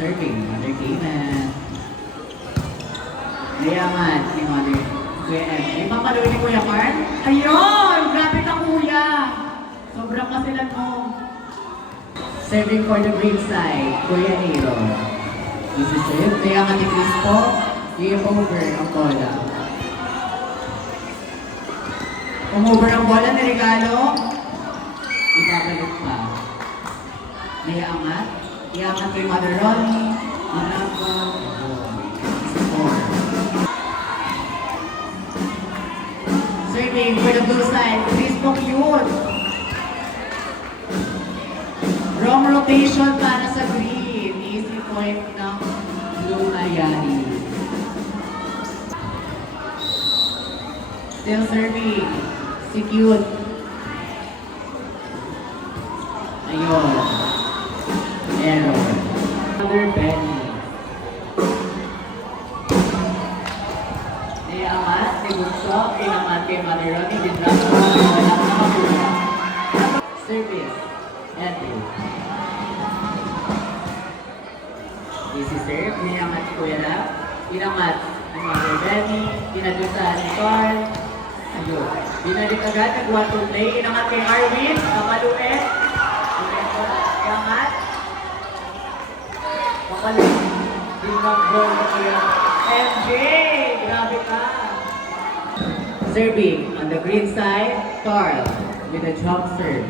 serving. Mother Cayman. Layaman ni Mother. Kuya M. May papaluin ni Kuya Carl? Ayun! Grabe ka kuya! Sobrang kasilan mo. Serving for the green side, Kuya Aero. This is it. Layaman ni Cristo. Game over ang bola. Umover ang bola ni Regalo. Ibabalik pa. Layaman. Layaman kay Mother Ronnie. Manapa. Serving for the blue side, Cristo cute. Wrong rotation para sa green. Easy point ng blue na Yari. Still serving. Si cute. Ayun. Error. Mother Benny. Amat, si Bunso, inamat kay Mother Ronnie, dinrap ko, wala na mabula. Service, Andrew. Easy serve, inamat si Kuya Rap, inamat ni Mother Benny, pinagutan ni Carl. Ayun, binalik agad, nag-1 to play, inamat kay Arwin, kamaluin. Inamat. Papalit, dinrap ko kay MJ, grabe ka. Serving on the green side, Carl with a jump serve.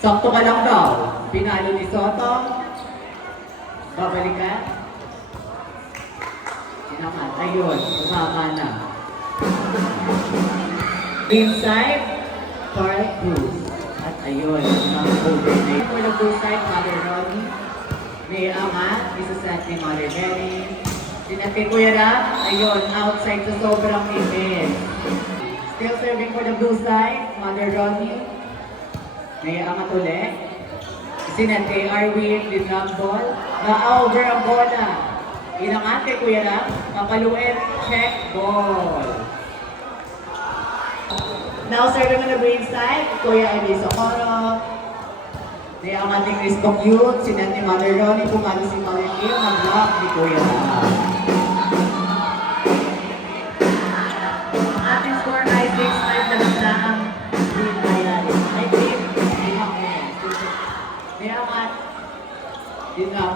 Sakto ka lang daw. Pinalo ni Soto. Babalikan. Sinaman. Ayun. Umama na. Green side, Carl Cruz. At ayun. Over. For the blue side, Mother Ronnie. May ama. Isaset ni Mother Benny. Sinati Kuya Rap, ayun, outside sa sobrang ipin. Still serving for the blue side, Mother Ronnie. May amat ulit. Sinati Arwin with long ball. Na-over ang bola. Inangate Kuya Rap, papaluin, check, ball. Now serving on the green side, Kuya Eddie Socorro. May amate Cristo cute, sinati Mother Ronnie, pumalo si Mother Kim, nag-block ni Kuya Rap.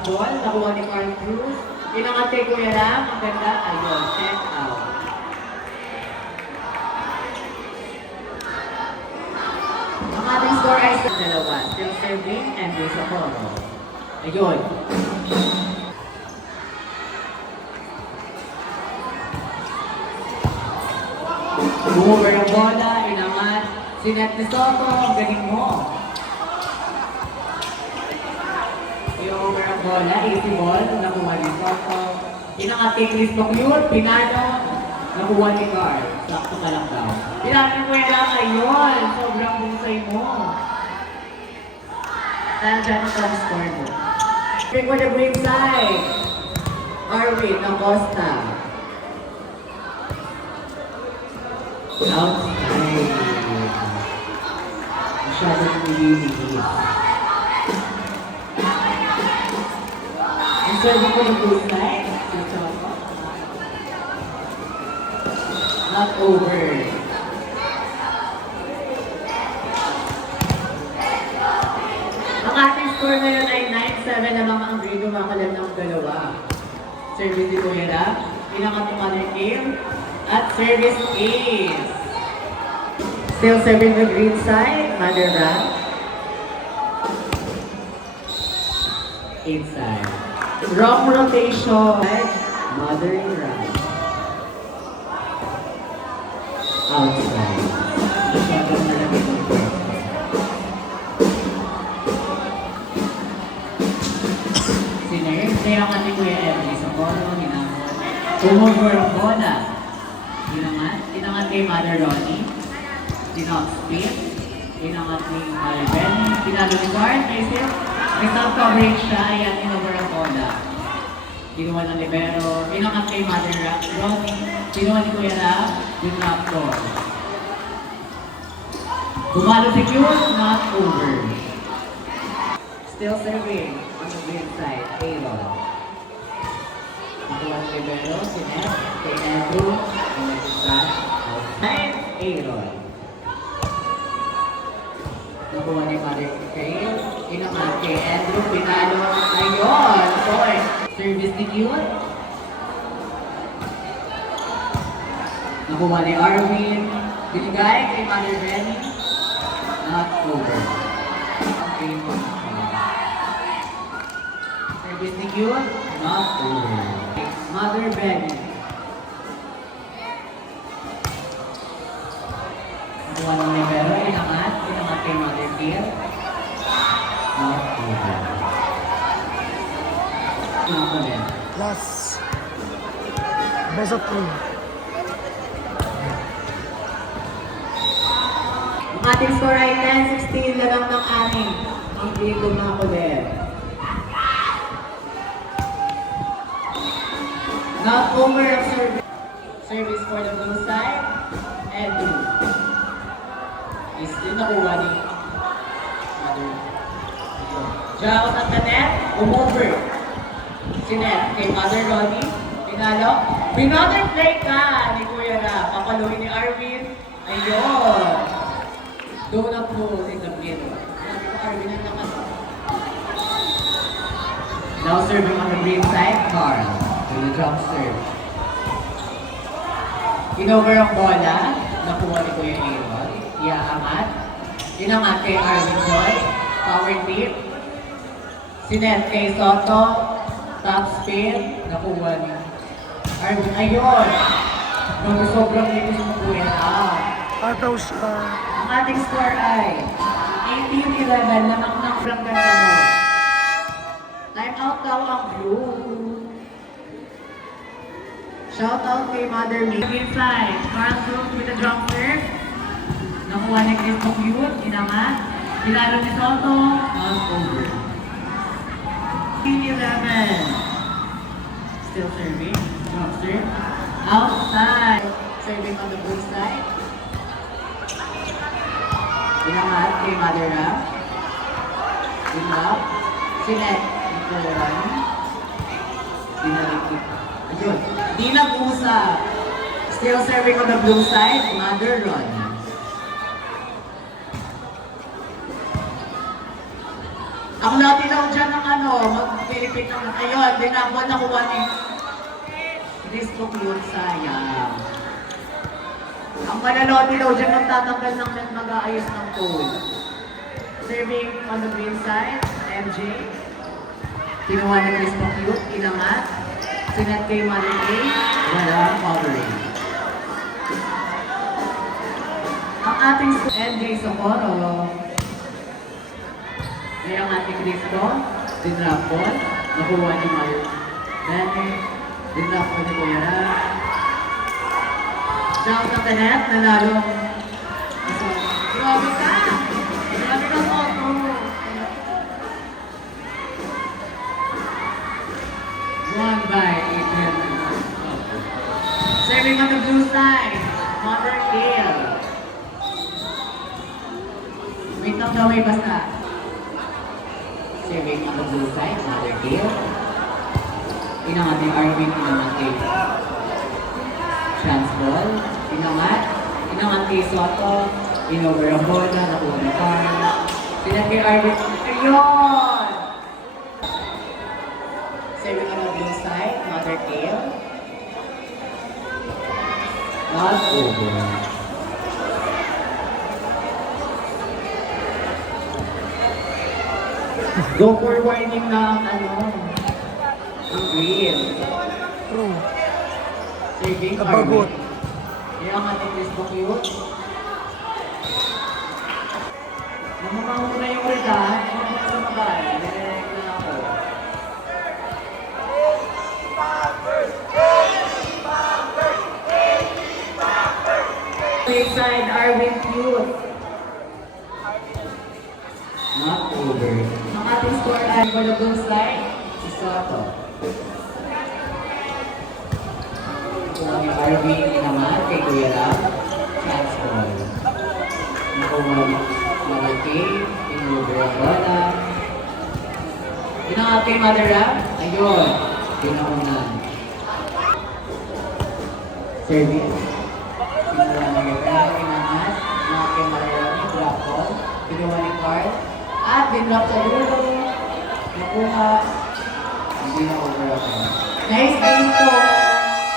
Ball, nakuha ni Carl Cruz. Inangat kay Kuya Ram, ang ganda, ayun, check out. Ang ating score ay sa dalawa. Still serving, Andrew Socorro. Ayun. Bumover ang bola, inangat. Sinet ni Soto, ang galing mo. Over ang bola, easy ball, nakuha ni Soto. Inangat kay Cristo cute, pinalo, nakuha ni Carl. Sakto ka lang daw. Pinakita ko yan lang, ayun, sobrang busay mo. Nandiyan ang top score mo. Pick for the green side. Arwin Acosta. Outside. Masyadong nililinis. Serving for the blue side, not over. Ang ating score ngayon ay 9-7 na mga ang grade kumakalam ng dalawa. Service ni Kuya Rap, inangat ni Mother Kim, at service ace. Still serving the green side, Mother Rap. Inside. Wrong rotation. Mother right. Outside. Masyadong malaki ng pwede. Sinerve. Kailangan ni Kuya Emily sa polo. Umover ang bola. Tinangat kay Mother Ronnie. Tinangat spin. Tinangat ni Mother Benny. Pinalo ni Guard. May self-coverage siya, ayan, inover ang bola. Kinuha ng libero, inangat kay Mother Ronnie, kinuha ni Kuya Rap, yung rap ball. Bumalo si Cute, not over. Still serving on the green side, Aaron. Nakuha ni Libero, si Ned, kay Andrew, ang nagsisan, outside, Aaron. Nakuha ni Mother Kale, inaman kay Andrew, pinalo, ayun, boy. Service ni Cute. Nakuha ni Arvin, binigay kay Mother Benny, not over. Okay, service ni Cute, not over. Mother Benny. Nakuha ng Libero, inaman kay Mother Kale, not over. Last. Best of 3. Ang ating score ay 10-16 lang ng aning ang Diego Macoler. Not over ang service for the blue side. And blue. Is din nakuha ni Mother. Jawas at the net, umover. Si Net kay Mother Ronnie. Pinalo. Binother play ka ni Kuya Ra. Papaluin ni Arvin. Ayun. Donut hole in the middle. Sabi ko, Arvin, ang naman. Now serving on the green side, Carl. With the jump serve. Inover ang bola. Nakuha ni Kuya Aaron. Iaangat. Inangat kay Arvin Joy. Power tip. Si Net kay Soto. Top spin. Nakuha ni Arvin. Ayun. Sobrang linis mo Kuya Ra. Ataw siya. Ang ating score ay 18-11 na ang ganda mo. Time out daw ang blue. Shout out kay Mother May. Inside, Carl Cruz with the jump serve. Nakuha ni Cristo Cute, inangat. Pilaro ni Soto, not over. 18-11. Still serving, jump serve. Outside, serving on the blue side. Inangat kay Mother Ra. Inap. Sinet. Nicole. Dinarikit. Ayun. Di nag-usap. Still serving on the blue side. Mother Ron. Ako natin ako dyan ng mag-pilipit ng ayun. Dinakwa nakuha ni Disco Cute. Sayang. Ang malalote daw dyan magtatanggal ng net mag-aayos ng tool. Serving on the green side, MJ. Kinuha ni Cristo Cute, inangat. Sinet kay Mother A, wala, covering. Ang ating MJ Socorro. Kaya ang ating Cristo, dinrap ball. Nakuha ni Mother Benny. Dinrap ball ni Kuya Ra. Jump sa net, nanalo. Grabe ka! Grabe ka, Soto! Won by Adrian. Serving on the blue side, Mother Kale. Wait lang daw may basta. Serving on the blue side, Mother Kale. Inangat ni Arvin, inangat kay chance ball. Inangat kay Soto. Inover ang bola, nakuha ni Carl. Sinet kay Arvin. Ayun! Serving on the blue side, Mother Kale. Not over. Go for warning na ang green. True. Serving Kabagot. Arvin. Kaya ang ating Cristo Cute. Namamaho na yung rita. Namamaho sa magay. Direct na ako. Side Arvin Cute. Not over. Ang ating score ay for the blue side, si Soto. Nakuha ni Arvin naman kay Kuya Ra. Chance ball. Nakuha ni Malaki. Inuber ang bola. Yun ang kay Mother Ram. Ayun. Pinaunan. Service. Pinuha na yun. Pero inangas. Yun ang kay Mother Ram. Drop ball. Pinuha ni Carl. At dinrop sa dulo. Nakuha. Hindi na over ako. Nice game po.